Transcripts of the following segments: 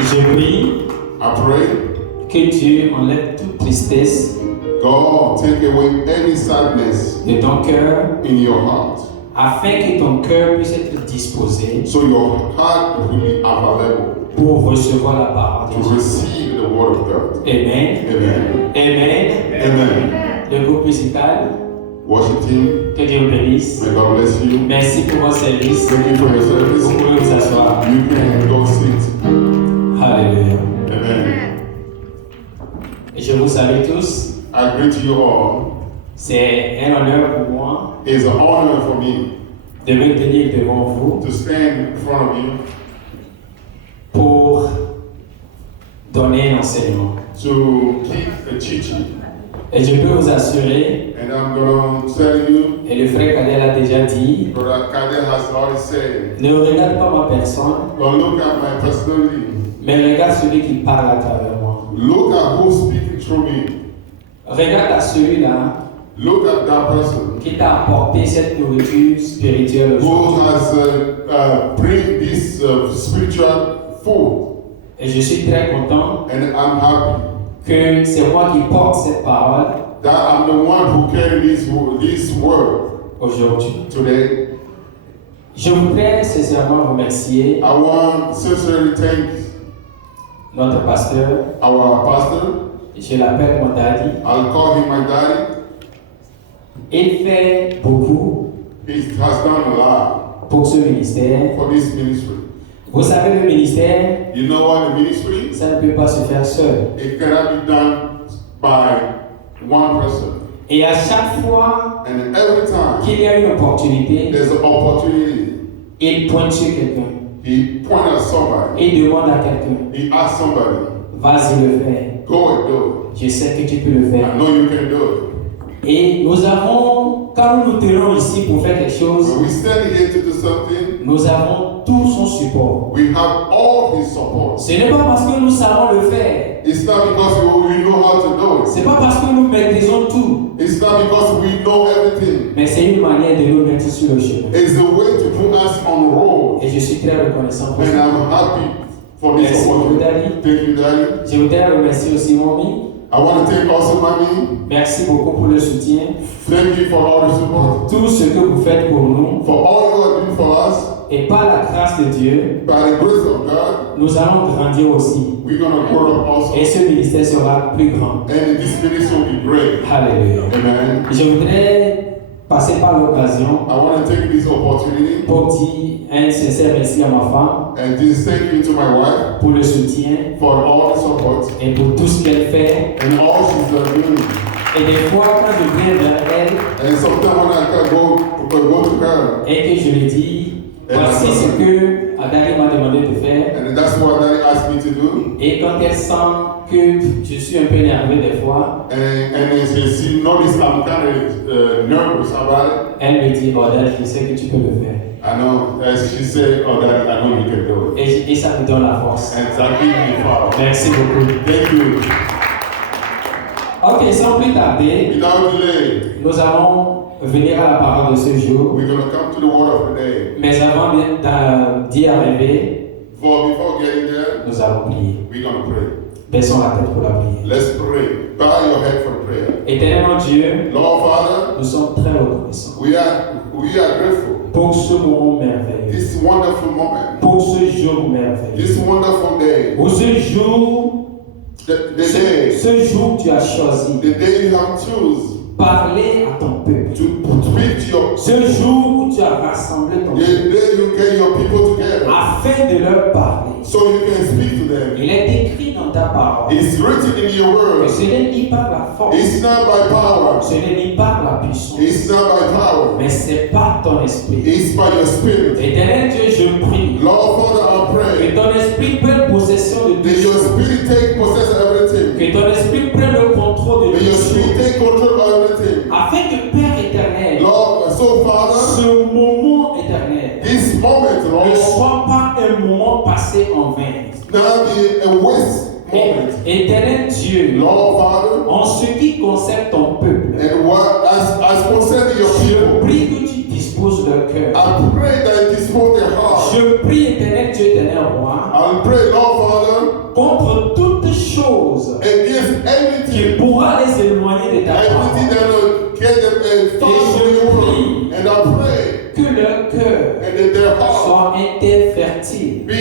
Je prie I pray, que Dieu enlève toute tristesse God, take away any sadness de ton cœur in your heart, afin que ton cœur puisse être disposé so your heart will be available pour recevoir la parole de to Dieu. receive the word of God. Amen. Amen. Amen. Amen. Le groupe musical, Worship team, que Dieu vous bénisse. may God bless you. Merci pour votre service. Thank you for your service. Vous pouvez vous asseoir. You can go sit. Alléluia. Amen. Je vous salue tous. I greet you all. C'est un honneur pour moi It's an honor for me de me tenir devant vous to stand in front of you pour donner un enseignement. to keep a teaching. Et je peux vous assurer, And I'm going to tell you, et le frère Kader l'a déjà dit, Brother Kader has already said, ne regarde pas ma personne, don't look at my personality. mais regarde celui qui parle à travers moi. Look at who's speaking through me. Regarde à celui-là Look at that person qui t'a apporté cette nourriture spirituelle who aujourd'hui. has bring this spiritual food. Et je suis très content And I'm happy que c'est moi qui porte cette parole that I'm the one who carry this word aujourd'hui. today. Je voudrais sincèrement remercier I want sincerely thank notre pasteur, our pastor. je l'appelle mon daddy. I'll call him my daddy. Il fait beaucoup He has done a lot pour ce ministère. for this ministry. Vous savez, le ministère, You know what, the ministry, ça ne peut pas se faire seul. it cannot be done by one person. Et à chaque fois And every time qu'il y a une opportunité, there's an opportunity, il pointe sur quelqu'un. he points at somebody. Il demande à quelqu'un, He asks somebody, vas-y le faire. go and do Je sais que tu peux le it. faire. I know you can do Et nous avons, quand nous nous tenons ici pour faire quelque it. chose, When we stand here to do something, nous avons tout son support. we have all his support. Ce n'est pas parce que nous savons le faire. It's not because we know how to do it. Ce n'est pas parce que nous maîtrisons tout. It's not because we know everything. Mais c'est une manière de nous mettre sur le chemin. It's the way to put us on the road. Et je suis très reconnaissant pour And ça. I'm happy for this Merci beaucoup, opportunity. Daddy. Thank you, Daddy. Je voudrais remercier aussi Mommy. I want to thank also Mommy. Merci beaucoup pour le soutien. Thank you for all the support. Tout ce que vous faites pour nous. For all you are doing for us. Et par la grâce de Dieu, By the grace of God, nous allons grandir aussi. we're going to grow up also. Et ce ministère sera plus grand. And this ministry will be great. Alléluia. Amen. Je voudrais passer par l'occasion I want to take this opportunity pour dire un sincère merci à ma femme and just thank you to my wife pour le soutien for all the support et pour tout ce qu'elle fait. and all she's doing. Et des fois, quand je viens vers elle And sometimes when I can go to her, et que je lui dis, voici ce que Adari m'a demandé de faire. and that's what Daddy asked me to do. Et quand elle sent que je suis un peu énervé des fois, And she noticed I'm kind of nervous about it. elle me dit, oh Daddy, je sais que tu peux le faire. I know, as she said, oh Daddy, I know you can do it. Et ça me donne la force. And so I give you power. Merci beaucoup. Thank you. Ok, sans plus tarder, Without delay, nous allons venir à la parole de ce jour. we're going to come to the word of the day. Mais avant d'y arriver, Before getting there, nous allons prier. we're going to pray. Baissons la tête pour la prière. Let's pray. Bow your head for prayer. Éternellement Dieu, Lord Father, nous sommes très reconnaissants we are grateful. pour ce moment merveilleux, This wonderful moment, pour ce jour merveilleux, this wonderful day, pour ce jour, the jour que tu as choisi, day you have chosen parler à ton peuple, to speak to your ce jour où tu as rassemblé ton the peuple, day you get your people together afin de leur parler. so you can speak to them. Il est écrit dans ta parole It's written in your que word. ce n'est ni par la force, It's not by power. ce n'est ni par la puissance, It's not by power. mais c'est par ton esprit. It's by your spirit. Éternel Dieu, je prie Lord Father, I pray que ton esprit prenne possession de that tout your ça, spirit take possession of everything. que ton esprit prenne le contrôle de That your tout spirit ça, take control of everything. afin que Père éternel, Lord, so Father, ce moment éternel this moment, ne Lord, soit pas un moment passé en vain. now be a waste moment. Éternel Dieu, Lord Father, en ce qui concerne ton peuple, and what as concerning your je people, prie que tu disposes leur cœur. I pray that it dispose their heart. Je prie, éternel Dieu, éternel roi, I pray, Lord était fertile. Be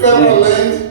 fertile land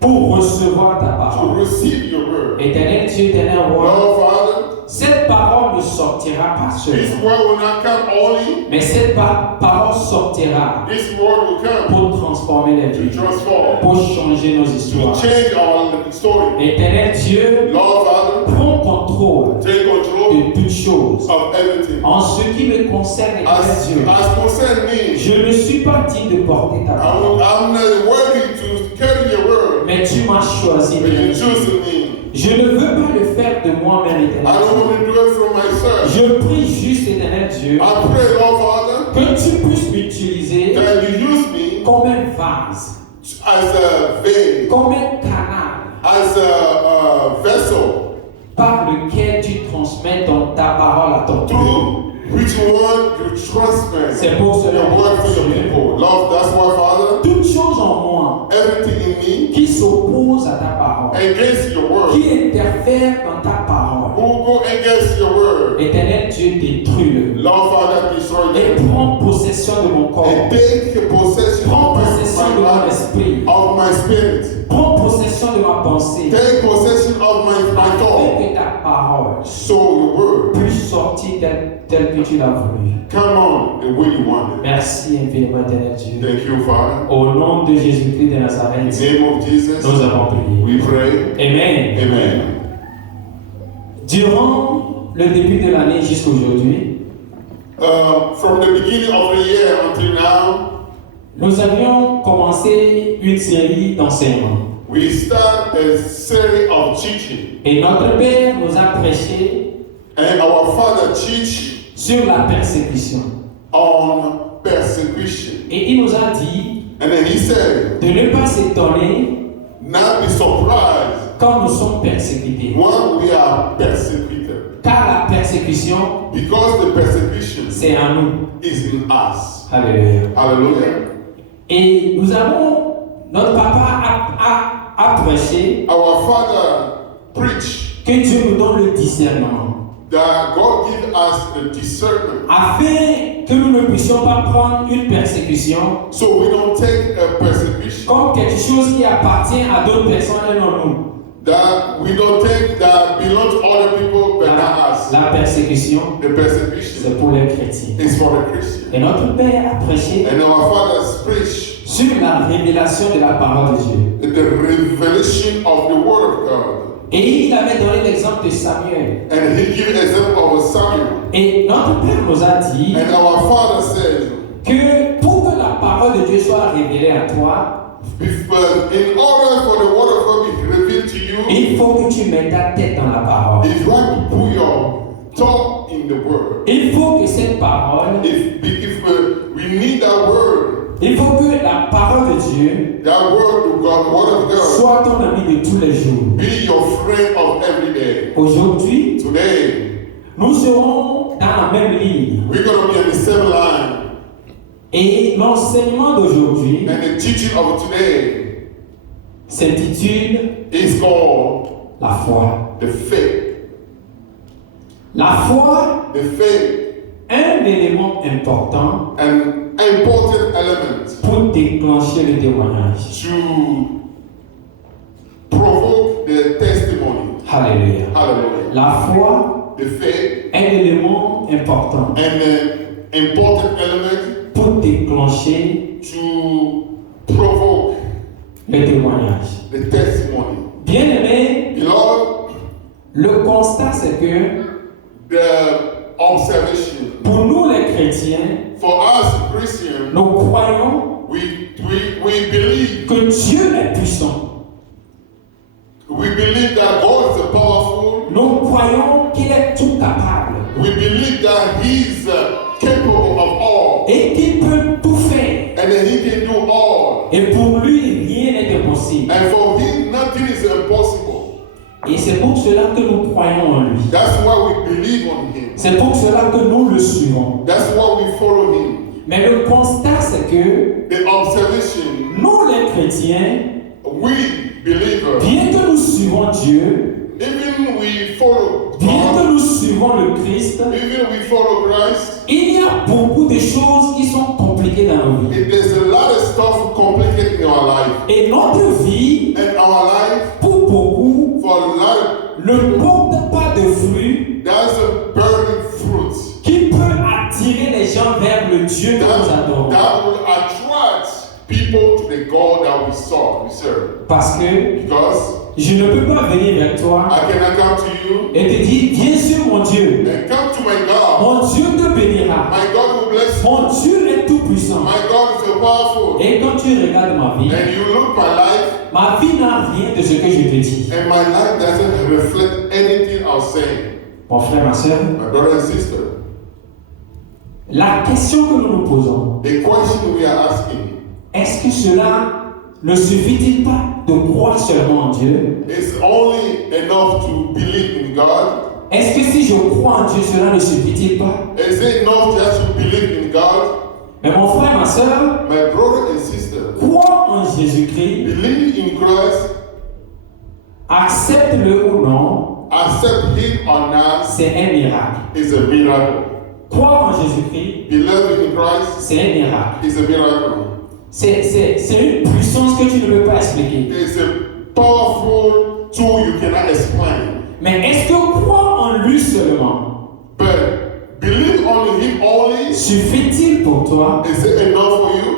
pour recevoir ta to parole. receive your word. Éternel Dieu, éternel roi, Lord Father, cette parole ne sortira pas this seule, word will not come only, mais cette parole sortira this word will come pour transformer les to vies, transform, pour changer nos to histoires. change our story. Éternel Dieu, Lord Father, prends contrôle take control de toutes choses. of everything. En ce qui me concerne, éternel Dieu, As concern me, je ne suis pas digne de porter ta parole, I'm not worthy to carry your word, mais tu m'as choisi. but you éternel Dieu. choose me. Je ne veux pas le faire de moi-même, I éternel don't Dieu. want to do it from myself. Je prie juste, éternel Dieu, I pray, Lord Father, que tu puisses m'utiliser that you use me comme un vase, as a vein, comme un canal as a vessel, par lequel tu transmets ta parole à ton peuple. through which one you transmit C'est pour cela your word to your Dieu, people. Lord, that's why, Father, toute chose en moi everything in me qui s'oppose à ta parole, against your word, qui interfère dans ta parole, who go against your word, éternel Dieu, détruis-le Lord Father, destroy et them. prends possession de mon corps, And take possession prends of possession de my mon life, esprit, of my spirit. prends possession de ma pensée, Take possession of my afin thought. que ta parole So your word puisse sortir tel que tu l'as voulu. come on the way you want it. Merci infiniment, éternel Dieu. Thank you, Father. Au nom de Jésus-Christ de In Nazareth, the name of Jesus, nous avons prié. we pray. Amen. Amen. Durant le début de l'année jusqu'à aujourd'hui, From the beginning of the year until now, nous avions commencé une série d'enseignements. we start a series of teaching. Et notre Père nous a prêché And our Father teach sur la persécution. on persecution. Et il nous a dit And then he said, de ne pas s'étonner not be surprised quand nous sommes persécutés. when we are persecuted. Car la persécution, Because the persecution c'est en nous. is in us. Alléluia. Hallelujah. Et nous avons, notre papa a prêché Our Father preached que Dieu nous donne le discernement, that God give us a discernment afin que nous ne puissions pas prendre une persécution so we don't take a persecution, comme quelque chose qui appartient à d'autres personnes et non nous. that we don't take that belong to other people but not us. La persécution, The persecution c'est pour les chrétiens. is for the Christian. Et notre Père a prêché And our fathers preach sur la révélation de la parole de Dieu. the revelation of the Word of God. Et il avait donné l'exemple de Samuel. And he gave example of Samuel. Et notre Père nous a dit And our Father says, que pour que la parole de Dieu soit révélée à toi, in order for the Word of God to be revealed to you, il faut que tu mettes ta tête dans la parole. if you have to put your tongue in the Word, Il faut que cette parole, if we need that Word, il faut que la parole de Dieu that Word of God, the Word of God, soit ton ami de tous les jours. be your friend of every day. Aujourd'hui, Today, nous serons dans la même ligne. we're going to be on the same line. Et l'enseignement d'aujourd'hui And the teaching of today s'intitule is called la foi. the faith. La foi, The faith, un élément important an important element pour déclencher le témoignage. to provoke the testimony. Alléluia. Hallelujah. La foi, The faith, un élément important an important element pour déclencher to provoke le témoignage. the testimony. Bien-aimé, Beloved, le constat c'est que the observation pour nous les chrétiens, for us Christians, nous croyons we believe que Dieu est puissant. we believe that God is powerful. Nous croyons qu'il est tout capable We believe that He's capable of all, et qu'il peut tout faire. and that He can do all. Et pour lui, rien n'est impossible. And for Him, nothing is impossible. Et c'est pour cela que nous croyons en lui. That's why we believe on Him. C'est pour cela que nous le suivons. That's why we follow Him. Mais le constat, c'est que The observation, nous, les chrétiens, we believers, bien que nous suivons Dieu, even we follow bien God, que nous suivons le Christ, even we follow Christ, il y a beaucoup de choses qui sont compliquées dans nos vies. there's a lot of stuff complicated in our life. Et notre vie, And our life, pour beaucoup, for a lot, ne porte pas de fruits doesn't bear fruits qui peut attirer les gens vers le Dieu que nous adorons. that will attract people to the God that we serve. Parce que Because je ne peux pas venir vers toi I cannot come to you et te dire, viens sur mon Dieu. and come to my God. Mon Dieu te bénira. My God will bless you. Mon Dieu est tout puissant. My God is so powerful. Et quand tu regardes ma vie, And you look my life, ma vie n'a rien de ce que je te dis. and my life doesn't reflect anything I was saying. Mon frère, ma soeur, My brother and sister, la question que nous nous posons, the question we are asking, est-ce que cela ne suffit-il pas de croire seulement en Dieu? is only enough to believe in God? Est-ce que si je crois en Dieu, cela ne suffit-il pas? Is it enough just to believe in God? Mais mon frère, ma soeur, My brother and sister, croire en Jésus-Christ, believe in Christ, accepte-le ou non, accept Him or not, c'est un miracle. is a miracle. Croire en Jésus-Christ, Believe in Christ c'est un miracle. is a miracle. C'est une puissance que tu ne peux pas expliquer. It's a powerful tool you cannot explain. Mais est-ce que croire en lui seulement But believe on Him only, suffit-il pour toi? is it enough for you?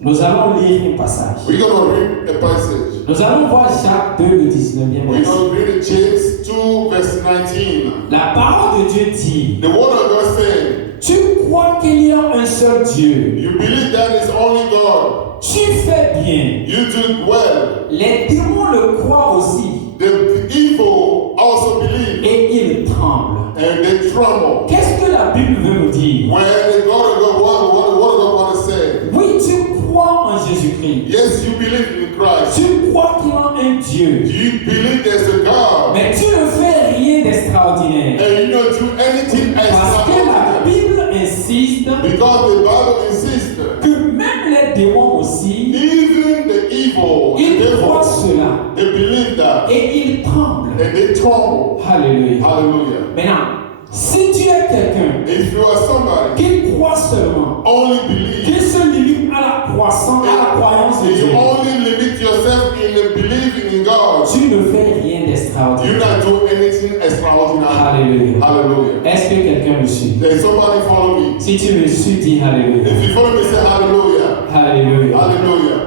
Nous allons lire un passage. We're going to read a passage. Nous allons voir Jacques 2, le 19e We're verset. going to read James 2, verse 19. La parole de Dieu dit, The word of God said, tu crois qu'il y a un seul Dieu. you believe that is only God. Tu fais bien. You do well. Les démons le croient aussi The evil also believe et ils tremblent. and they tremble. Qu'est-ce que la Bible veut nous dire? When the God of God, what the word of God want to say? Oui, tu crois en Jésus-Christ. Yes, you believe in Christ. Tu crois qu'il y a un Dieu. You believe there's a God. Mais tu ne fais rien d'extraordinaire. And you don't do anything Parce que la extraordinary. Bible insiste Because the Bible insists que même les démons aussi, even the evil, the ils croient devil, cela they believe that et ils tremblent. and they tremble. Alléluia. Hallelujah. Maintenant, si tu es quelqu'un If you are somebody, qui croit seulement, only believe. qui se limite à la croissance, à la croyance de You Dieu, only limit yourself in believing in God. tu ne fais rien You d'extraordinaire. not do anything extraordinary. Alléluia. Hallelujah. Est-ce que quelqu'un me suit? Then somebody follow me. Si tu me suis, dis Alléluia. If you follow me, say hallelujah. Alléluia. Hallelujah.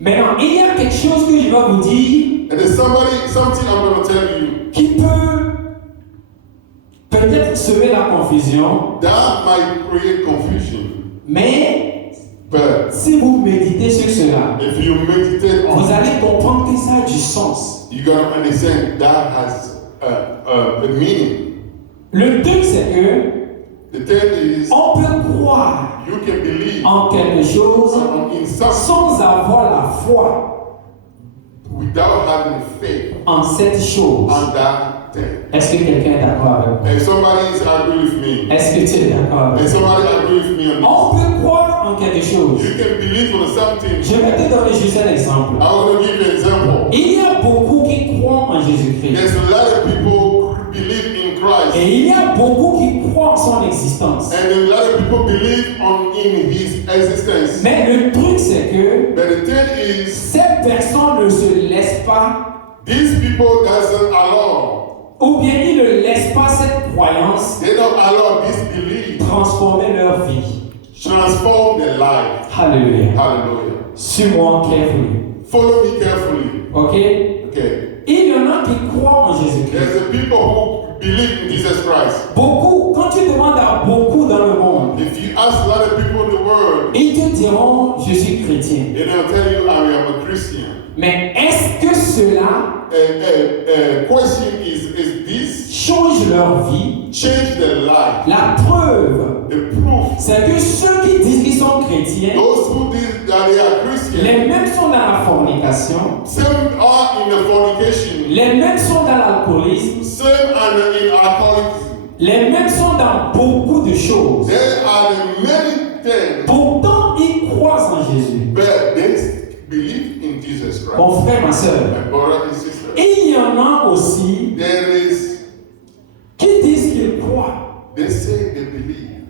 Maintenant, il y a quelque chose que je vais vous dire And there's something I'm going to tell you qui peut peut-être semer la confusion, that might create confusion. mais But si vous méditez sur cela, if you meditate on vous it, allez comprendre que ça a du sens. you're going to understand that has a meaning. Le truc, c'est que The thing is, on peut croire you can believe en quelque chose in something sans avoir la foi without having faith en cette chose. on that thing. Est-ce que quelqu'un est d'accord avec moi? And somebody is agree with me. Est-ce que tu es d'accord avec And moi? somebody agree with me on On peut croire en quelque chose. this. You can believe on something. Je vais te donner juste un exemple. I want to give you an example. Il y a beaucoup qui croient en Jésus-Christ. There's a lot of people believe in Christ. Et il y a beaucoup qui croient en son existence. And a lot of people believe in his existence. Mais le truc, c'est que But the thing is, ces personnes ne se laissent pas, these people doesn't allow. ou bien ils ne laissent pas cette croyance They don't allow this belief transformer leur vie. transform their life. Alléluia. Hallelujah. Suis-moi carefully. Follow me carefully. Ok? Okay. Il y en a qui croient en Jésus-Christ. There's the people who believe in Jesus Christ. Beaucoup, quand tu demandes à beaucoup dans le monde, If you ask a lot of people in the world, ils te diront, je suis chrétien. they don't tell you I am a Christian. Mais est-ce que cela Question is this change leur vie? change their life? La preuve, The proof, c'est que ceux qui disent qu'ils sont chrétiens, those who think that they are Christian, les mêmes sont dans la fornication, some are in the fornication, les mêmes sont dans l'alcoolisme, some are in alcoholism. les mêmes sont dans beaucoup de choses. There are many things, Pourtant, ils croient en Jésus. but they believe in Jesus Christ. Mon frère, ma soeur, My brother and sister, il y en en a aussi there is, qui disent qu'ils croient, they say they believe.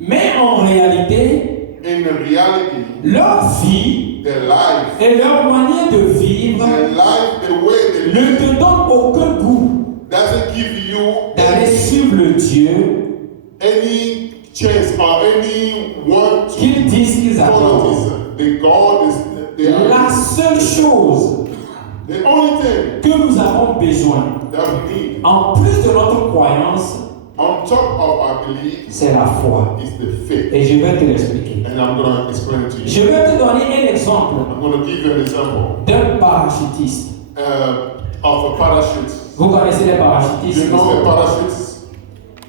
mais en réalité, In reality, leur vie their life, et leur manière de vivre the way they ne live, te donnent aucun goût doesn't give you d'aller suivre le Dieu any chance or any want to qu'ils disent qu'ils follow adorent. this. The God is, they are, La seule chose the only thing que nous avons besoin, that we need en plus de notre croyance, on top of our belief c'est la foi. is the faith. Et je vais te l'expliquer. And I'm going to explain it to Je you. vais te donner un exemple I'm going to give you an example d'un parachutiste. of a parachute. Vous connaissez les You parachutistes? know the parachutes?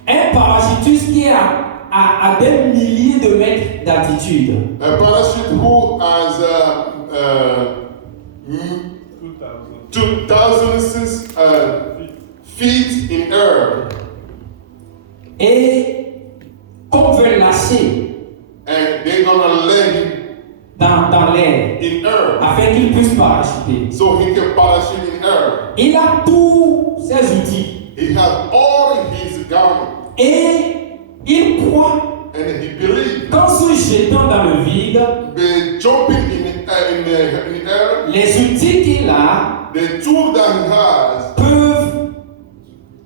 Un parachutiste qui est à des milliers de mètres d'altitude. A parachute who has 2,006 feet in air, Et qu'on veut lâcher and they're gonna let him dans l'air in air, afin qu'il puisse parachuter. so he can parachute in air. Il a tous ses outils He has all his gun, et il croit and he believes qu'en se jetant dans le vide, by jumping in air, les outils qu'il a the tool that he has peuvent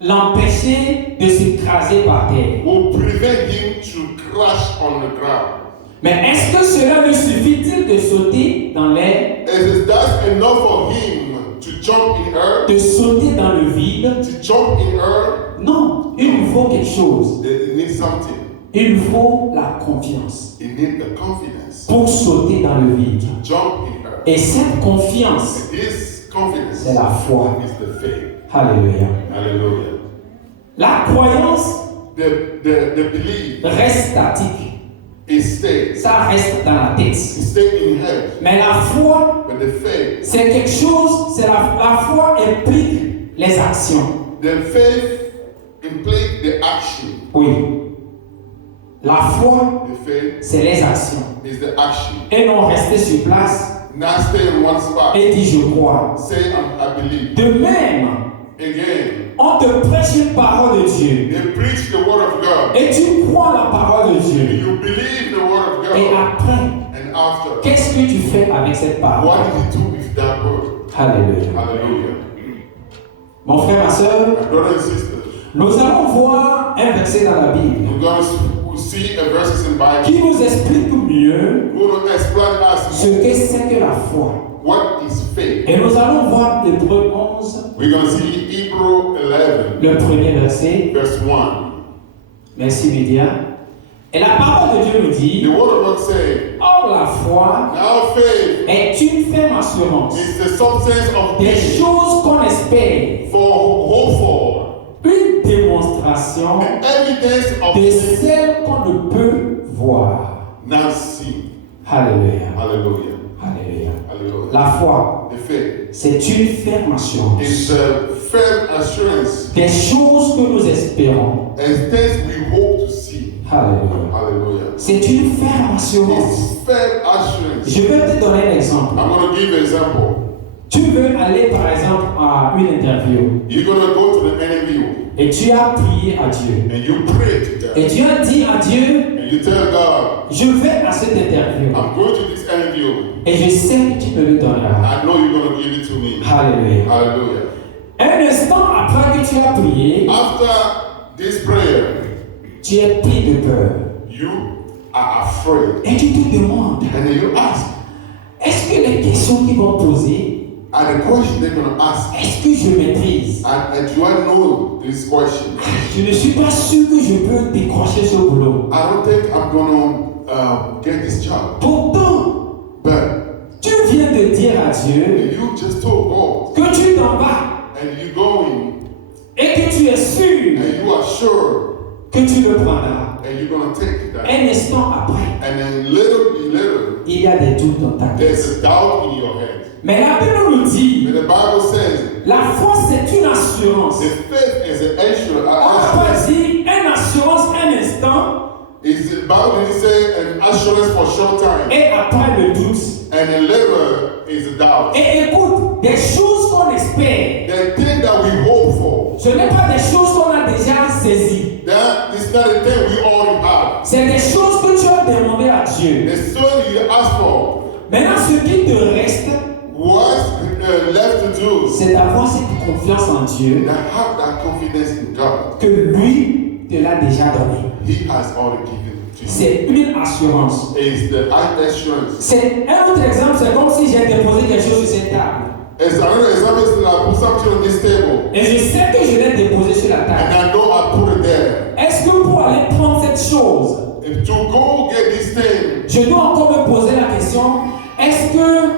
l'empêcher de s'écraser par terre. will prevent him to crash on the ground. Mais est-ce que cela ne suffit-il de sauter dans l'air, Is that enough for him to jump in air? de sauter dans le vide? To jump in air, Non, il nous faut quelque chose. he needs something. Il nous faut la confiance He needs the confidence. pour sauter dans le vide. Jump in air. Et cette confiance, His confidence c'est la foi. is the faith. Alléluia. Hallelujah. La croyance The belief reste statique. is stayed. Ça reste dans la tête. It stayed in head. Mais la foi, But the faith, c'est quelque chose, la foi implique les actions. the faith implies the action. Oui. La foi, The faith c'est les actions. is the action. Et non rester sur place Not stay in one spot. et dire je crois. Say I believe. De même, Again, on te prêche une parole de Dieu. they preach the word of God. Et tu crois la parole de Dieu. You believe the word of Et God. après, And after, qu'est-ce que tu fais avec cette parole? what did you do with that word? Alléluia. Hallelujah. Mon frère, ma soeur, My brother and sister, nous allons voir un verset dans la Bible we're going to see a verses in Bible qui nous explique mieux who will explain us ce que c'est que la foi. what is faith. Et nous allons voir Hébreux 11, We're going to see Hebrew 11, le premier verset. verse 1. Merci, Lydia. Et la parole de Dieu nous The dit, word of God says, or la foi now faith est une ferme assurance is the substance of des things choses qu'on espère, for hope for, une démonstration the evidence of de things celles qu'on ne peut voir. not seen. Alléluia. Hallelujah. Alléluia. Hallelujah. La foi, The faith c'est une ferme assurance is the firm assurance des choses que nous espérons. as things we hope to see. Alléluia. Hallelujah. C'est une ferme assurance. It's firm assurance. Je vais te donner un exemple. I'm going to give you an example. Tu veux aller par exemple à une interview You're going to go to the interview et tu as prié à Dieu. and you pray to God Et tu as dit à Dieu, and you tell God, je vais à cette interview I'm going to this interview. et je sais que tu me le donneras. I know you're going to give it to me. Alléluia. Hallelujah. Un instant après que tu as prié, After this prayer, tu es pris de peur you are afraid. et tu te demandes, And then you ask, est-ce que les questions qu'ils vont poser, and the question they're going to ask, est-ce que je maîtrise? and do I know this question? Je ne suis pas sûr que je peux décrocher ce boulot. I don't think I'm going to get this job. Pourtant, But tu viens de dire à Dieu you just told God, que tu t'en vas and you going, et que tu es sûr and you are sure, que tu le prendras. and you're going to take that. Un instant après, And then little by little, il y a des doutes dans ta tête. there's a doubt in your head. Mais la Bible nous dit, But the Bible says, la foi c'est une assurance. the faith is an On n'a pas assurance. dit une assurance un instant Is the Bible didn't say an assurance for short time, et après le doute. and then later is a doubt. Et écoute, des choses qu'on espère, The thing that C'est des choses que tu as demandé à Dieu. The soul you ask for. Maintenant, ce qui te reste, What's left to do? c'est d'avoir cette confiance en Dieu To have that confidence in God. que lui te l'a déjà donné. He has already given to you. C'est une assurance. It's the assurance. C'est un autre exemple, c'est comme si j'ai déposé quelque chose sur cette table. As another example is that I put something on this table Et je sais que je l'ai déposé sur la and table. I know I put it there. Est-ce que pour aller prendre cette chose, If to go get this thing, je dois encore me poser la question, est-ce que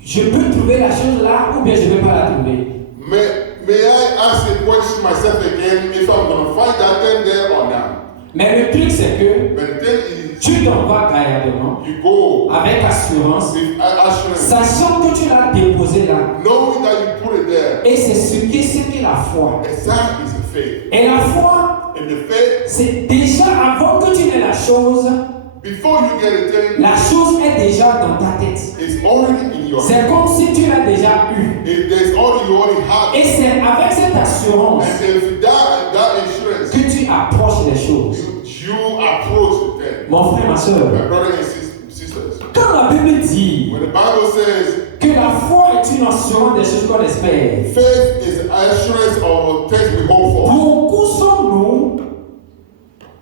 je peux trouver la chose là ou bien je ne vais pas la trouver? may I ask a question myself again if I'm going to find that thing there or not? Mais le truc c'est que But the thing is, tu t'en vas gaillardement, you go avec assurance, with assurance, sachant que tu l'as déposé là. knowing that you put it there. Et c'est ce qu'est la foi. And that is the faith. Et la foi, And the faith, c'est déjà avant que tu n'aies la chose, before you get a thing, la chose est déjà dans ta tête. is already in your hand. C'est comme si tu l'as déjà eu. There's already, you already have Et it. c'est avec cette assurance And if that insurance, que tu approches les choses. you approach the thing. Mon frère, ma soeur, My brother and sisters, quand la Bible dit when the Bible says que la foi est une assurance des choses qu'on espère, faith is assurance of things we hope for, beaucoup sommes-nous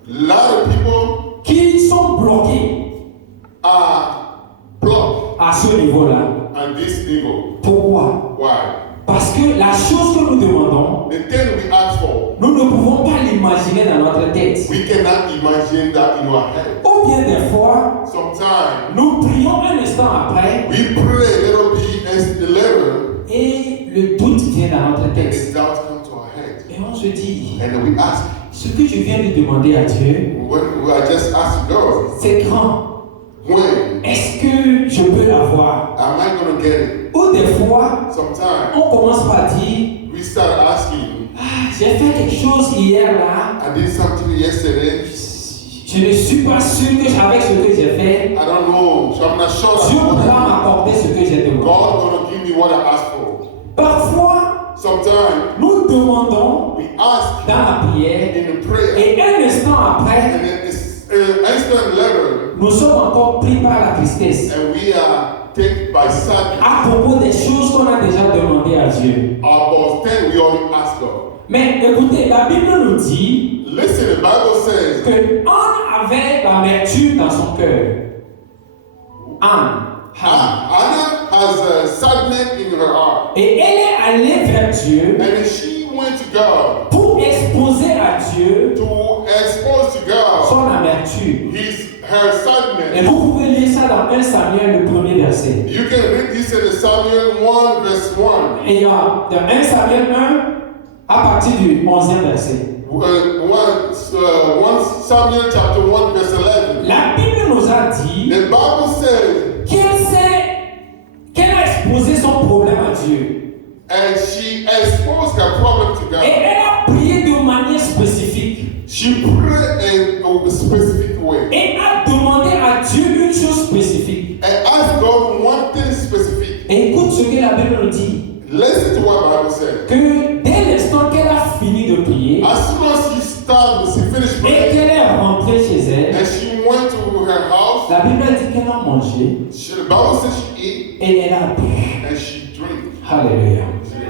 a lot of people qui sont bloqués are blocked à ce niveau-là. on this level. Pourquoi? Why? Parce que la chose que nous demandons, The thing we ask for, nous ne pouvons pas l'imaginer dans notre tête. we cannot imagine that in our head. Ou bien des fois, Sometimes nous prions un instant après we pray a little bit and the letter, et le doute vient dans notre and tête. the doubt comes to our head. Et on se dit, And then we ask, ce que je viens de demander à Dieu, when we are just asked God, c'est grand. when Est-ce que je peux l'avoir? am I going to get it? Ou des fois, Sometimes on commence par dire, we start asking, ah, j'ai fait quelque chose hier là, I did something yesterday, je ne suis pas sûr que avec ce que j'ai fait, I don't know, so I'm not sure Dieu that pourra m'accorder ce que j'ai demandé. God going to give me what I asked for. Parfois, Sometimes nous demandons we ask dans la prière in the prayer, et un instant après, and then it's an instant letter, nous sommes encore pris par la tristesse and we are taken by sadness à propos des choses qu'on a déjà demandées à Dieu. about things we already asked God. Mais écoutez, la Bible nous dit Listen, the Bible says que Anne avait l'amertume dans son cœur. Anne. Anna has a sadness in her heart, Et elle est allée vers Dieu and she went to God pour exposer à Dieu to expose to God son amertume. her Et sadness. vous pouvez lire ça dans 1 Samuel, le premier verset. You can read this in Samuel 1 verse 1. Et il y a dans 1 Samuel 1 à partir du 11e verset. 1 Samuel chapter 1 verse 11. La Bible nous a dit The Bible says, qu'elle a exposé son problème à Dieu. and she exposed her problem to Et God. elle a prié de manière spécifique. She prayed in a specific way Et a demandé à Dieu une chose spécifique. and asked God one thing specific. Et écoute ce que la Bible nous dit. Listen to what the Bible said. Que dès l'instant qu'elle a fini de prier As soon as she finished et praying, qu'elle est rentrée chez elle, and she went to her house, la Bible dit qu'elle a mangé the Bible says she ate et elle a bu. and she drank. Alléluia.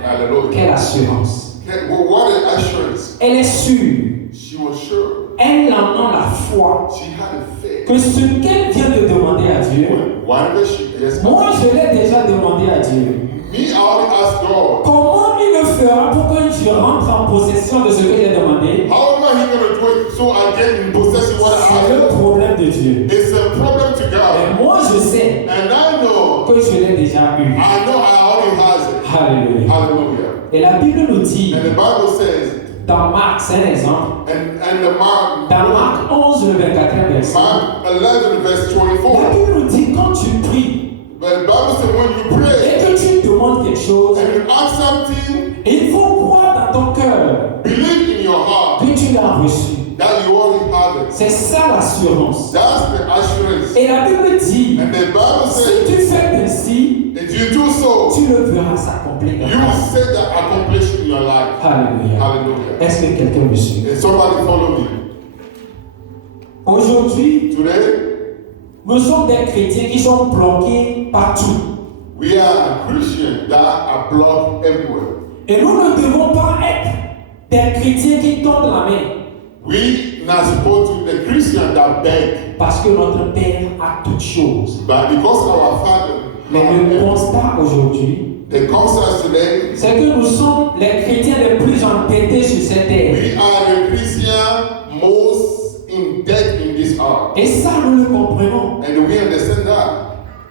Hallelujah. Quelle assurance. Well, what an assurance. Elle est sûre. She was sure. Elle en a la foi She had a faith. que ce qu'elle vient de demander à Dieu, Whatever she is, moi je l'ai déjà demandé à Dieu. me, I already asked God. Comment il le fera pour que je rentre en possession de ce que j'ai demandé? How am I going to do it so I get in possession what I C'est le asked? problème de Dieu. It's a problem to God. Et moi je sais And I know, que je l'ai déjà eu. I already has it. Alléluia. Hallelujah. Et la Bible nous dit, And the Bible says, dans Marc, c'est un exemple, and the Mark dans Marc 11, le 24e verset, 11 verse la 24. Bible nous dit quand tu pries But the Bible says when you pray et que tu demandes quelque chose, and you ask something, il faut croire dans ton cœur believe in your heart que tu l'as reçu. that you already have it. C'est ça l'assurance. That's the assurance. Et la Bible dit, And the Bible si says, tu fais ainsi, if you do so, tu le verras s'accomplir dans you ta will vie. see that accomplished in your life. Alléluia. Hallelujah. Est-ce que quelqu'un me suit? And somebody follow me. Aujourd'hui, Today, nous sommes des chrétiens qui sont bloqués partout. we are Christians that are blocked everywhere. Et nous ne devons pas être des chrétiens qui tendent la main. We not supposed to be the Christians that beg, Parce que notre Père a toutes choses. but because our Father, Mais le constat aujourd'hui, the concept today, c'est que nous sommes les chrétiens les plus entêtés sur cette terre. we are the Christian most in debt in this earth, Et ça, nous le comprenons. and we understand that.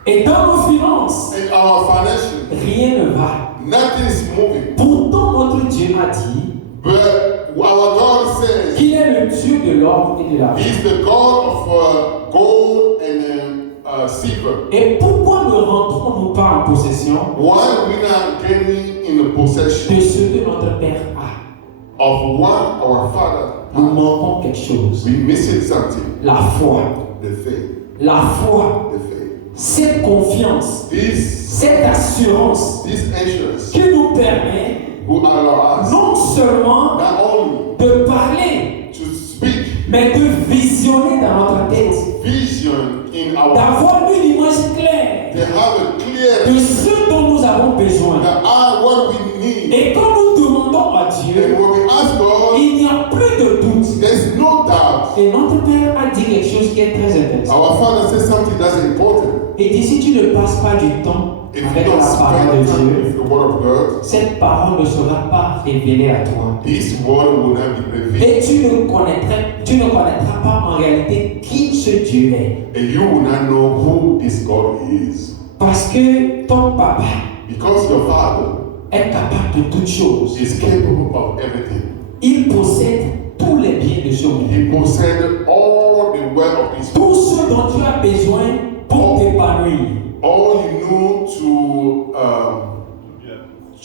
Et dans nos finances, In our financial, rien ne va. nothing is moving. Pourtant, notre Dieu a dit But our God says qu'il est le Dieu de l'or et de la vie. He's the God of gold and silver. Et pourquoi ne rentrons-nous pas en possession Why we not getting in the possession de ce que notre Père a? of what our Father Nous has? manquons quelque chose. We missing something. La foi. The faith. La foi. The faith. Cette confiance. This Cette assurance assurance qui nous permet who allow us non seulement not only de parler, to speak mais de visionner dans notre tête. vision in our D'avoir une image claire to have a clear de ce dont nous avons besoin. that are what we need. Et quand nous demandons à Dieu, And when we ask God, il n'y a plus de doute. there's no doubt. Et notre Père a dit quelque chose qui est très intéressant. Our Father says something that's important. Il dit, si tu ne passes pas du temps If you avec don't la parole de spend time Dieu, with the Word of God, cette parole ne sera pas révélée à toi. this word will not be revealed. Et tu ne connaîtras pas en réalité qui ce Dieu est. And you will not know who this God is. Parce que ton papa Because your Father est capable de toutes choses. is capable of everything. Il possède tous les biens de ce monde. He possessed all the wealth of this Tout world. ce dont tu as besoin pour t'épanouir. All you know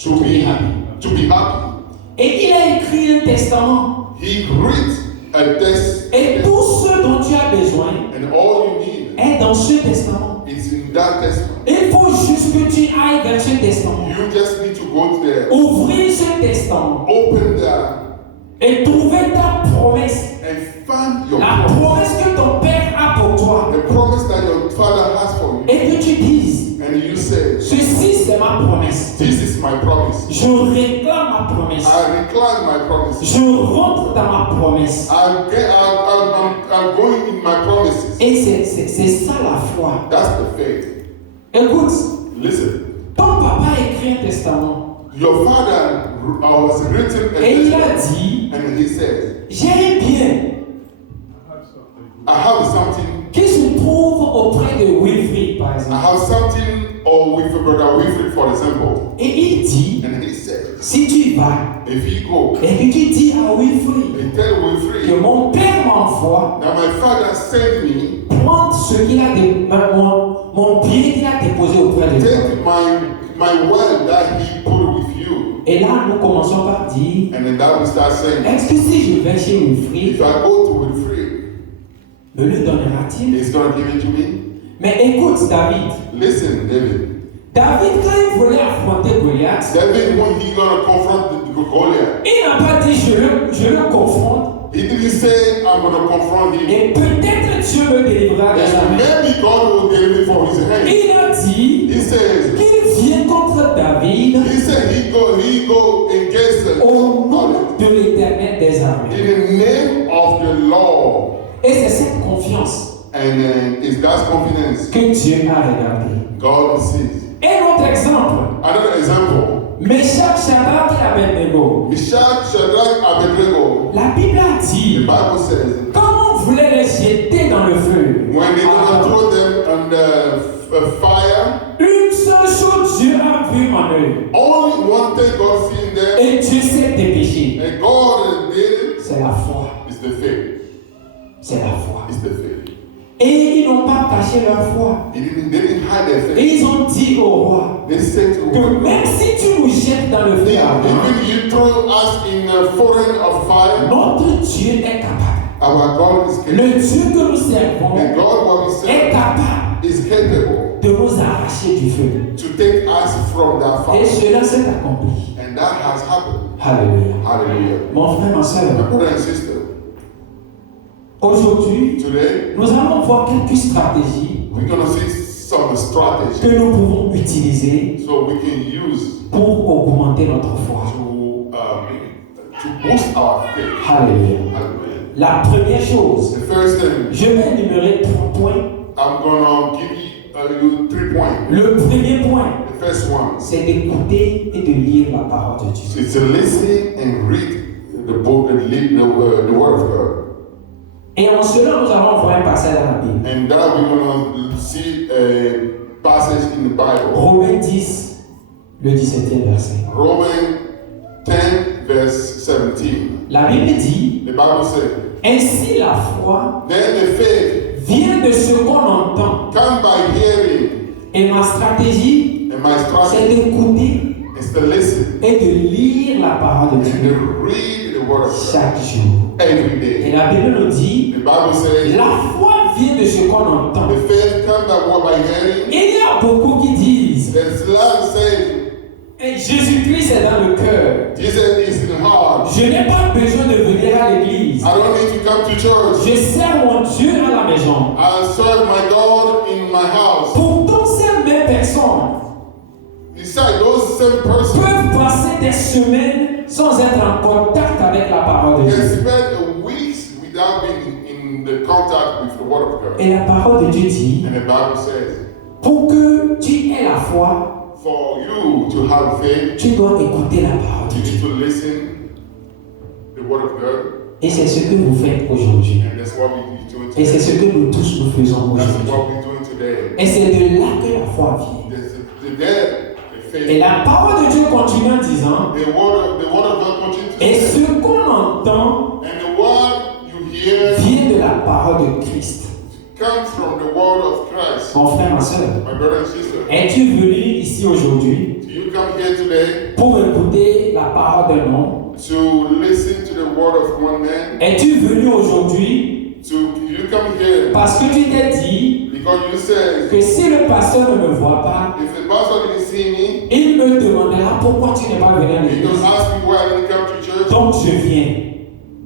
to be happy. Et il a écrit un testament. He wrote a test, Et tout ce dont tu as besoin and all you need est dans ce testament. is in that testament. Il faut juste que tu ailles vers ce testament. You just need to go there, Ouvrir ce testament open that, et trouver ta promesse. and find your La promise. promesse que ton Père a pour toi. The promise that your Father has for you. Et que tu dises, And you say, ceci c'est ma promesse. this is my promise. Je réclame ma promesse. I recline my promise. Je rentre dans ma promesse. I'm going in my promises. Et c'est ça la foi. That's the faith. Écoute, Listen, ton papa a écrit un testament. your father was written a Et il a testament, dit, and he says, j'ai un bien I have something, qui se trouve auprès de Wilfrid, par I exemple. have something, or with brother Wilfred, for example, Et il dit, and he says, si tu y vas, if you go et que tu dis à Wilfrid and tell que Wilfred mon Père m'envoie that my father sent me, prendre ce qu'il a mon bien qu'il a déposé auprès de toi. take my well that he put with you, Et là, nous commençons par dire, and then that we start saying, est-ce que si je vais chez Wilfrid, if I go to Wilfred, me le donnera-t-il? he's going to give it to me. Mais écoute, David. Listen, David. David, quand il voulait affronter Goliath, David, when he going to confront the Goliath, il n'a pas dit je le confronte he didn't say, I'm going to confront him. et peut-être Dieu me délivrera de sa And main. maybe God will deliver me from his hand. Il a dit He says, qu'il vient contre David he said he go against au nom God de l'Éternel des armées. in the name of the Lord. Et c'est cette confiance And it's that confidence que Dieu a regardée. God sees. Un autre exemple, Another example, Meshach, Shadrach et Abednego. Meshach, Shadrach, Abednego. La Bible a The dit, Bible says, quand on voulait les jeter dans le feu, when they're going to throw them on the fire, une seule chose Dieu a vu en eux. only one thing God seen there, Et Dieu s'est dépêché. and God did it, C'est la foi. is the faith. C'est la foi. Is the faith. Et ils n'ont pas caché leur foi. They didn't hide their faith. Et ils ont dit au roi They said to que him, même si tu nous jettes dans le feu ardent, even you throw us in a foreign of fire, notre Dieu est capable. our God is capable. Le Dieu que nous servons And God, what we est say, capable is capable de nous arracher du feu. to take us from that Et fire. cela s'est accompli. And that has happened. Alléluia. Hallelujah. Mon frère, ma My soeur, brother and sister, Aujourd'hui, Today, nous allons voir quelques stratégies we're going to see some strategies que nous pouvons utiliser so we can use pour augmenter notre foi. to boost our faith. Alléluia. Hallelujah. La première chose, The first thing, je vais énumérer 3 points. I'm going to give you 3 points. Le premier point, The first one c'est d'écouter et de lire la parole de Dieu. is to listen and read the book and read the word of God. Et en cela, nous allons voir un passage dans la Bible. And that we're going to see a passage in the Bible. Romains 10, le 17e verset. Romans 10 verse 17. La Bible dit, The Bible says, ainsi la foi then the faith vient de ce qu'on entend. come by hearing, Et ma stratégie, and my c'est strategy d'écouter is to listen et de lire la parole de and Dieu to read the word of God chaque jour. every Et day. la Bible nous dit, The Bible says, la foi vient de ce qu'on entend. the faith come by hearing. Il y a beaucoup qui disent, There's a lot of saying, et Jésus-Christ est dans le cœur. Jesus is in the heart. Je n'ai pas besoin de venir à l'église. I don't need to come to church. Je sers mon Dieu à la maison. I serve my God in my house. Pourtant, ces mêmes personnes Besides, those same persons peuvent passer des semaines sans être en contact avec la parole de can Dieu. spend weeks without being in the contact with the word of God. Et la parole de Dieu dit, And the Bible says, pour que tu aies la foi, for you to have faith, tu dois écouter la parole de you Dieu. need to listen the word of God. Et c'est ce que vous faites aujourd'hui. And that's what we're doing Et c'est today. ce que nous tous nous faisons That's aujourd'hui. what we're doing today. Et c'est de là que la foi vient. There's the Et faith. la parole de Dieu continue en disant, The word of God continues to et say, ce qu'on entend and the word you hear vient de la parole de Christ. comes from the word of Christ. Mon frère, ma soeur, My brother and sister, es-tu venu ici aujourd'hui do you come here today pour écouter la parole d'un homme? to listen to the word of one man? Es-tu venu aujourd'hui You come here parce que tu t'es dit because you say, que si le pasteur ne me voit pas, if the pastor didn't see me, il me demandera pourquoi tu n'es pas venu à he l'église. don't ask me why I didn't come to church, Donc je viens.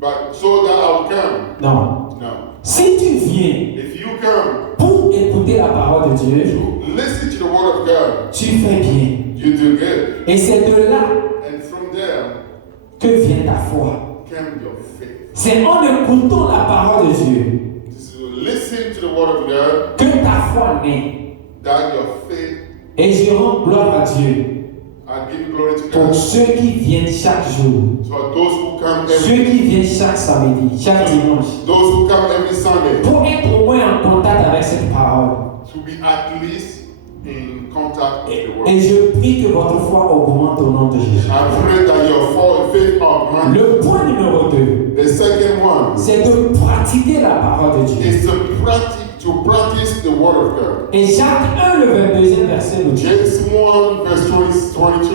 but so that I will come. Non. No. Si tu viens If you come pour écouter la parole de Dieu, to listen to the word of God, tu fais bien. you do good. Et c'est de là And from there que vient ta foi. came your faith. C'est en écoutant la parole de Dieu To listen to the word of God, que ta foi naît. that your faith, Et je rends gloire à Dieu I give glory to pour God. ceux qui viennent chaque jour, So those who come ceux every, qui viennent chaque samedi, chaque dimanche, those who come every Sunday, pour être au moins en contact avec cette parole. to be at least in contact with the word. Et je prie que votre foi augmente au nom de Jésus. I pray that your faith augment. Le point numéro 2, The second one c'est de pratiquer la parole de Dieu. is to practice the word of God. Et Jacques 1, le 22e verset nous dit, James 1 verse 22.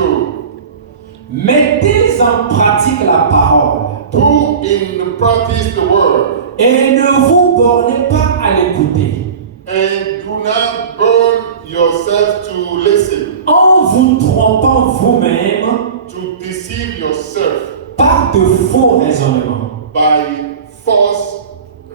mettez en pratique la parole Put in practice the word et ne vous bornez pas à l'écouter and do not burn yourself to listen, en vous trompant vous-même to deceive yourself par de faux raisonnements. by false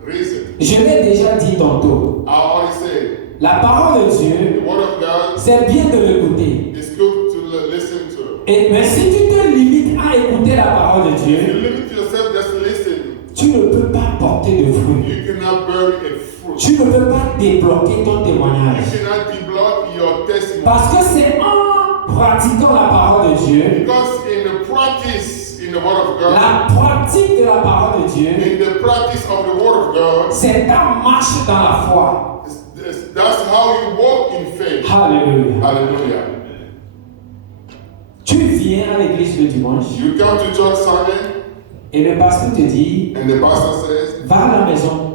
reason. Je l'ai déjà dit tantôt, I already said, la parole de Dieu, the word of God c'est bien de l'écouter. is good to listen to. Mais si tu te limites à écouter la parole de If Dieu, you limit yourself just to listen, tu ne peux pas porter de fruits. you cannot bury a fruit. Tu ne peux pas débloquer ton témoignage. You cannot deblock your testimony. Parce que c'est en pratiquant la parole de Dieu, Because in the practice in the word of God, la pratique de la parole de Dieu, in the practice of the word of God, c'est ta marche dans la foi. that's how you walk in faith. Alléluia. Hallelujah. Tu viens à l'église le dimanche You come to church Sunday et le pasteur te dit, and the pastor says, va à la maison,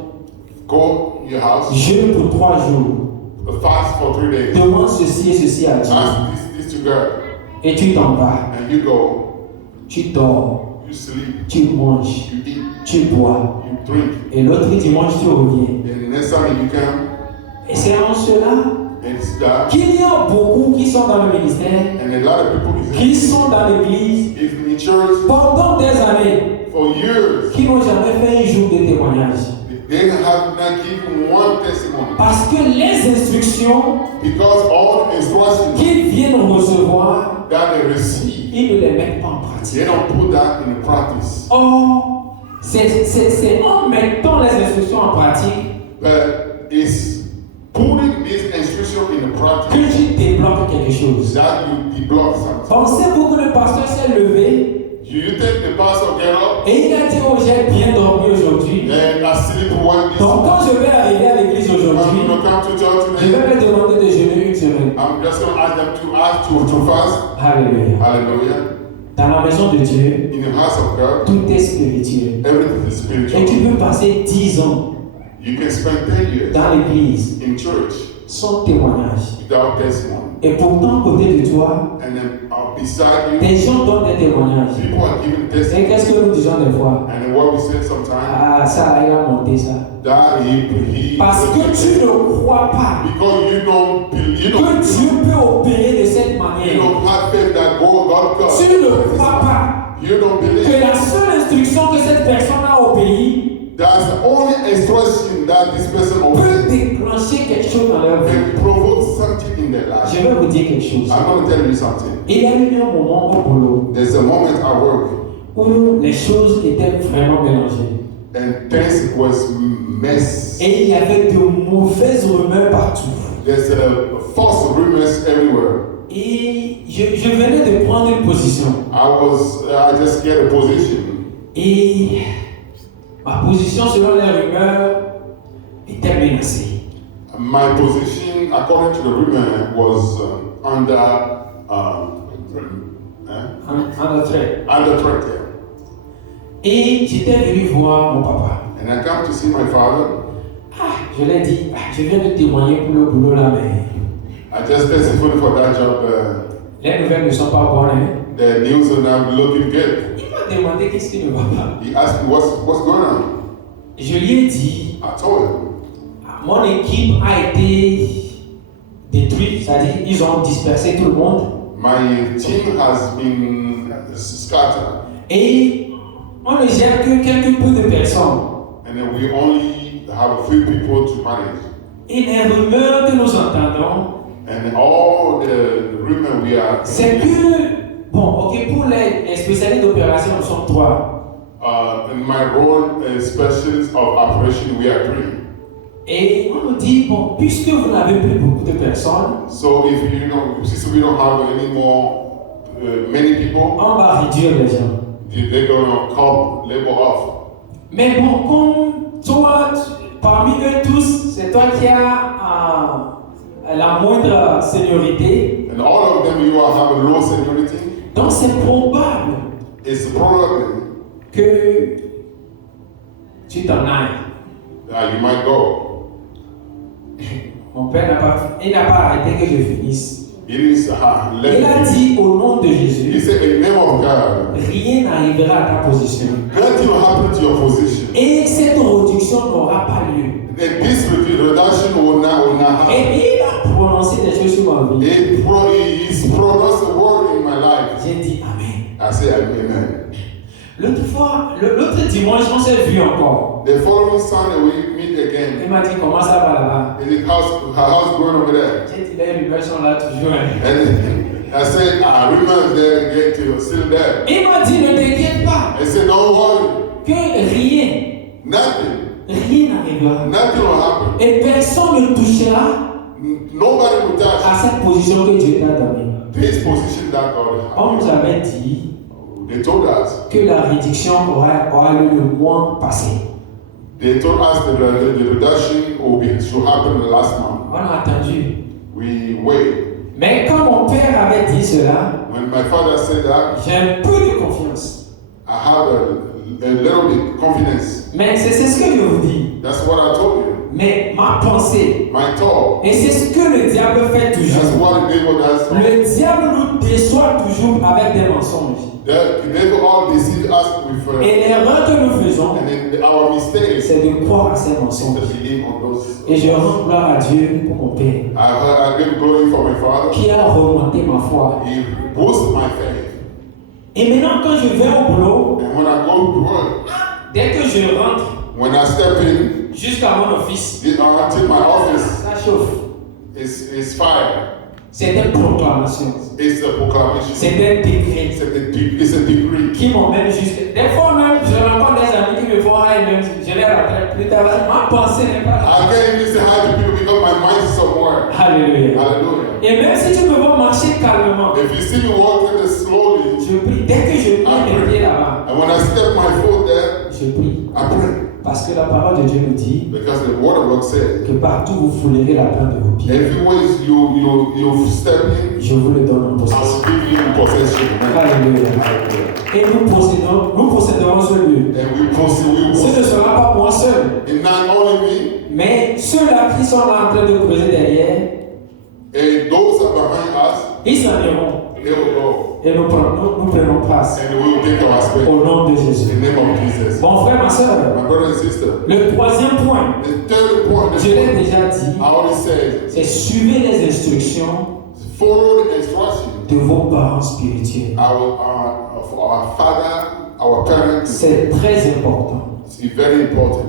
go your house, jeûne pour 3 jours, fast for 3 days, demande ceci et ceci à Dieu, ask this to God, et tu t'en vas, and you go, tu dors, you sleep, tu manges, you eat, tu bois, you drink, et l'autre dimanche tu reviens. and the next time you come, Et c'est en cela and it's that, qu'il y a beaucoup qui sont dans le ministère, and a lot of people qui sont dans l'église is in church pendant des années, for years. qui n'ont jamais fait un jour de témoignage. They have not given one testimony. Parce que les instructions Because all the instructions qu'ils viennent recevoir, that they receive, ils ne les mettent pas en pratique. they don't put that in practice. Or, c'est en mettant les instructions en pratique But it's putting this instruction in que practice tu débloques quelque chose. that you deblock something. Pensez-vous que le pasteur s'est levé Do you think the pastor get up et il a dit oh j'ai bien dormi aujourd'hui. and I sleep one this Donc quand je vais arriver à l'église I'm aujourd'hui, going to come to church je today? vais me demander de jeûner une semaine. I'm just going to ask them to ask to fast. Alléluia. Hallelujah. Dans la maison de Dieu, In the house of God, tout est spirituel. everything is Et tu spiritual. peux passer 10 ans You can spend 10 years dans l'église in church sans témoignage. without testimony. Et pourtant, à côté de toi, And then beside you, des gens donnent des témoignages. people are giving Et testimony. qu'est-ce que nous disons des fois? And then what we say sometimes, Ah, ça, il a monté ça. that he Parce que tu ne crois pas because you don't believe, que Dieu peut opérer de cette you manière. don't have faith that God Tu ne crois pas You don't que believe. la seule instruction que cette personne a obéie That's the only instruction that this person peut obeys déclencher quelque chose dans leur vie. can provoke something in their life. Je vais vous dire quelque chose. I'm going to tell you something. Il y a eu un moment au boulot There's a moment at work où les choses étaient vraiment mélangées. and things was mess. Et il y avait de mauvaises rumeurs partout. There's false rumors everywhere. Et je venais de prendre une position. I just get a position. Et ma position, selon les rumeurs, était menacée. My position, according to the rumor, was under En trait. threat. Yeah. Et j'étais venu voir mon papa. And I come to see my father. Ah, je lui ai dit, je viens de témoigner pour le boulot là, mais I just testified for that job. les nouvelles ne sont pas bonnes. Hein? The news are not looking good. Il m'a demandé qu'est-ce qui ne va pas. He asked me what's going on. Je lui ai dit, I told him. mon équipe a été détruite, c'est-à-dire ils ont dispersé tout le monde. My team has been scattered, Et on ne gère que quelques peu de personnes. and then we only have a few people to manage. Et les rumeurs que nous entendons, And all the rumor we are. c'est que, bon, ok, pour les spécialistes d'opération, nous sommes 3. In my role as specialist of operation, we are 3. Et on nous dit, bon, puisque vous n'avez plus beaucoup de personnes, So if since we don't have any more many people, on va réduire les gens. they're gonna cut labor off. Mais bon, comme toi, parmi eux tous, c'est toi qui as la moindre seniorité, And all of them, you are have a low seniority. donc c'est probable It's probably que tu t'en ailles. you might go. Mon père n'a pas arrêté que je finisse. It is Il a let dit au nom de He Jésus, said, in the name of God, rien n'arrivera à ta position. nothing will happen to your position. Et cette réduction n'aura pas lieu. And this reduction will not happen. Et il a prononcé des choses sur ma vie. He's pronounced a word in my life. J'ai dit Amen. I say amen. L'autre dimanche, on s'est vu encore. The following Sunday we meet again. Il m'a dit comment ça va là-bas. And how's going over there? J'ai dit les rumeurs sont là toujours. And I said, I remember there again to still there. Il m'a dit ne t'inquiète pas I said, don't worry. que rien n'arrivera. Nothing will happen. Et personne ne touchera Nobody will touch à cette position que Dieu t'a donnée. this position that God On has. nous avait dit They told us. que la réduction aura lieu le mois passé. They told us that the reduction should happen last month. On a attendu. We wait. Mais quand mon père avait dit cela, When my father said that, j'ai un peu de confiance. I have a little bit confidence. Mais c'est ce que je vous dis. That's what I told you. Mais ma pensée, My thought. et c'est ce que le diable fait That's toujours. what the devil does. Le diable nous déçoit toujours avec des mensonges. The devil all deceive us with. Et l'erreur que nous faisons, And then our mistake c'est de croire à ces is mensonges. to believe on those. Et je rends gloire à Dieu pour mon Père, I give glory for my father. qui a remonté ma foi. He boosted my faith. Et maintenant, quand je vais au boulot, And when I go to work, dès que je rentre, when I step in, jusqu'à mon office. Until my office Ça chauffe. is fire. C'est une proclamation. It's a proclamation. C'est un décret. It's a degree. Qui m'emmène jusqu'à. Des fois même, je rencontre des amis qui me font hi, même je les rappelle plus tard. Ma pensée n'est pas là. I can't even say hi to people because my mind is somewhere. Alléluia. Hallelujah. Et même si tu me vois marcher calmement, If you see me walking slowly, je prie. Dès que je prie mes pieds là-bas, and when I step my foot there, je prie. I pray. Parce que la parole de Dieu nous dit Because the word of God says, que partout vous foulerez la plante de vos pieds. everywhere you step in, Je vous le donne en I will possession. give you in possession. Alléluia. Et nous posséderons ce lieu. And we proceed. Ce ne sera pas moi seul, And not only me, mais ceux-là qui sont là en train de creuser derrière, and those are behind us, ils s'en iront. they will go. Et nous prenons place And we will take our space. au nom de Jésus. In the name of Jesus. Mon frère, ma soeur, My brother and sister, le troisième point, the third point, je l'ai déjà dit, I already said, c'est suivez les instructions follow the instruction de vos parents spirituels. of our father, our parents. C'est très important. It's very important.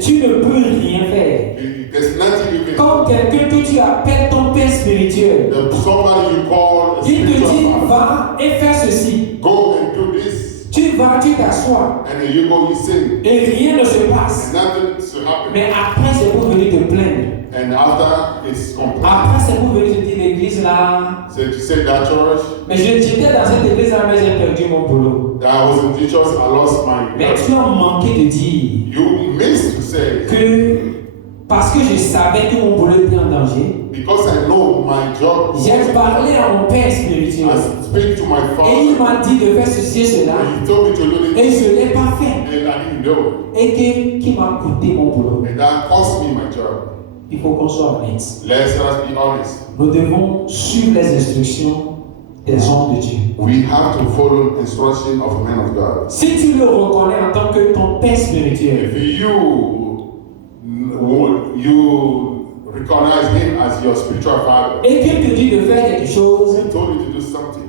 Tu ne peux rien faire. There's nothing you can Comme quelqu'un que tu appelles ton père spirituel, somebody you call a il te dit, spiritual father, va et fais ceci. go and do this, Tu vas, tu t'assois, and then you go, you sing, et rien ne se passe. and nothing to happen. Mais après, c'est pour venir te plaindre. And after it's complete, Après, c'est pour venir te dire, l'église là. so to say that church, Mais j'étais dans cette église là, mais j'ai perdu mon boulot. that I was in the church, I lost my. Mais tu as manqué de dire You missed to say, que parce que je savais que mon boulot était en danger, because I know my job, j'ai parlé à mon père spirituel. I speak to my Et il father, m'a dit de faire ceci et cela. and he told me to do Et this, je ne l'ai pas fait. and I didn't know. Et qui m'a coûté mon boulot. And that cost me my job. Il faut qu'on soit honnête. Let's be honest. Nous devons suivre les instructions des hommes de Dieu. We have to follow instruction of a man of God. Si tu le reconnais en tant que ton père spirituel, If you recognize him as your spiritual father, et qu'il te dit de faire quelque chose, he told you to do something.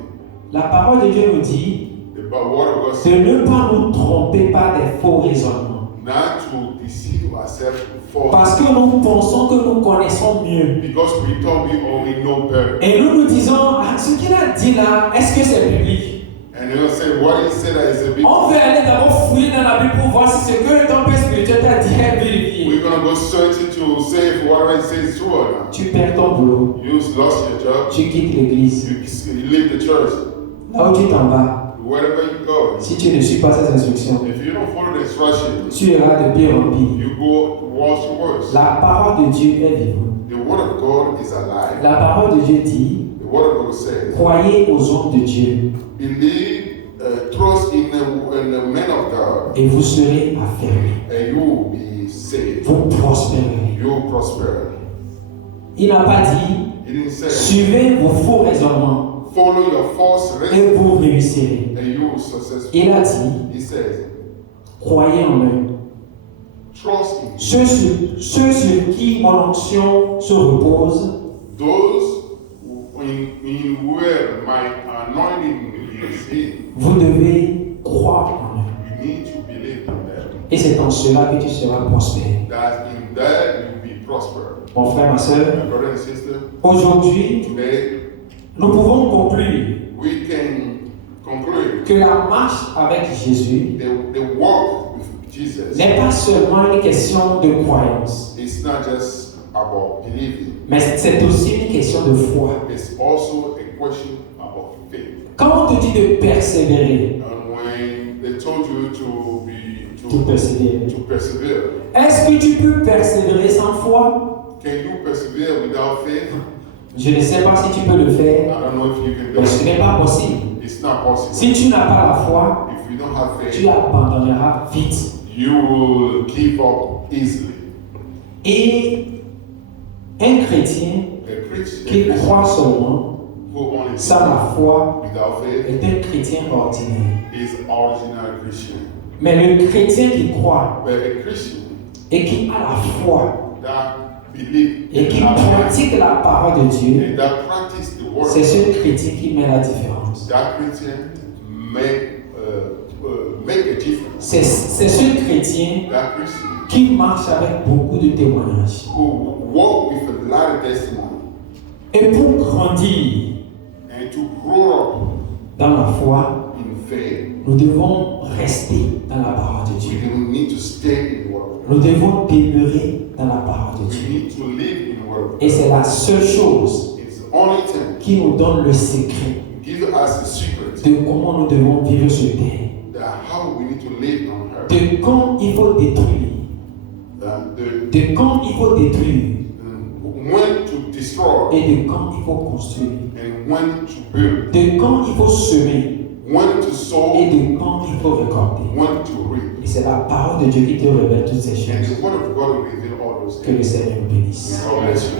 la parole de Dieu nous dit The word of God de says ne pas nous tromper par des faux raisonnements. not to deceive ourselves for Parce que nous pensons que nous connaissons mieux. because we thought we only know better. Et nous nous disons, ah, ce qu'il a dit là, est-ce que c'est biblique? And they'll say what he said is a big. On veut aller d'abord fouiller dans la Bible pour voir si ce que ton père spirituel t'a dit est vérifié. We're gonna go searching to say if whatever he says is true or not. Tu perds ton boulot, You lost your job. tu quittes l'église. You leave the church. Là où tu t'en vas, Wherever you go, si tu ne suis pas ces instructions, if you don't follow the instructions, tu iras de pire en pire. you go worse to worse. La parole de Dieu est vivante. The word of God is alive. La parole de Dieu dit, The word of God says, croyez aux hommes de Dieu believe, trust in the man of God, et vous serez affermis. and you will be saved. Vous prospérerez. You will prosper. Il n'a pas dit, He didn't say, suivez vos faux raisonnements follow your false et reason, vous réussirez. and you will successful. Il a dit, He says, croyez en eux. trust in Ceux sur qui mon onction se repose, those in where my anointing is in. vous devez croire en eux. You need to believe in that. Et c'est en cela que tu seras prospère. That in that you will be prosper. Mon frère, ma soeur, My brother and sister, aujourd'hui, today nous pouvons conclure we can conclude que la marche avec Jésus the walk with Jesus. n'est pas seulement une question de croyance, It's not just about believing. mais c'est aussi une question de foi. It's also a question about faith. Quand on te dit de persévérer, And when they told you tu persévères. to persevere, Est-ce que tu peux persévérer sans foi? can you persevere without faith? Je ne sais pas si tu peux le I faire, don't know if you can do mais ce it. n'est pas possible. It's not possible. Si tu n'as pas la foi, If you don't have tu faith, abandonneras vite. you will give up easily. Et un chrétien A Christian qui croit seulement who only sans la foi without faith est un chrétien ordinaire. is original Christian. Mais le chrétien qui croit But a Christian et qui a la foi that believes et qui that pratique la parole de Dieu, and that practice the word, c'est ce chrétien qui met la différence. that Christian make a difference. C'est ce chrétien That Christian qui marche avec beaucoup de témoignages. who walk with a lot of testimony. Et pour grandir And to grow up dans la foi, in faith, nous devons rester dans la parole de we Dieu. don't need to stay in the Word of Nous God. devons demeurer dans la parole de We Dieu. need to live in the Word of Et God. c'est la seule chose It's the only thing qui nous donne le secret give us the secret de comment nous devons vivre sur terre. that how we need to live on earth. De quand il faut détruire. De quand il faut détruire. When to destroy Et de quand il faut construire. and when to build, De quand il faut semer. when to sow, Et de quand il faut récolter. when to reap. Et c'est la parole de Dieu qui te révèle toutes ces And choses. the Word of God will reveal all those Que le things. Seigneur nous bénisse. God bless you.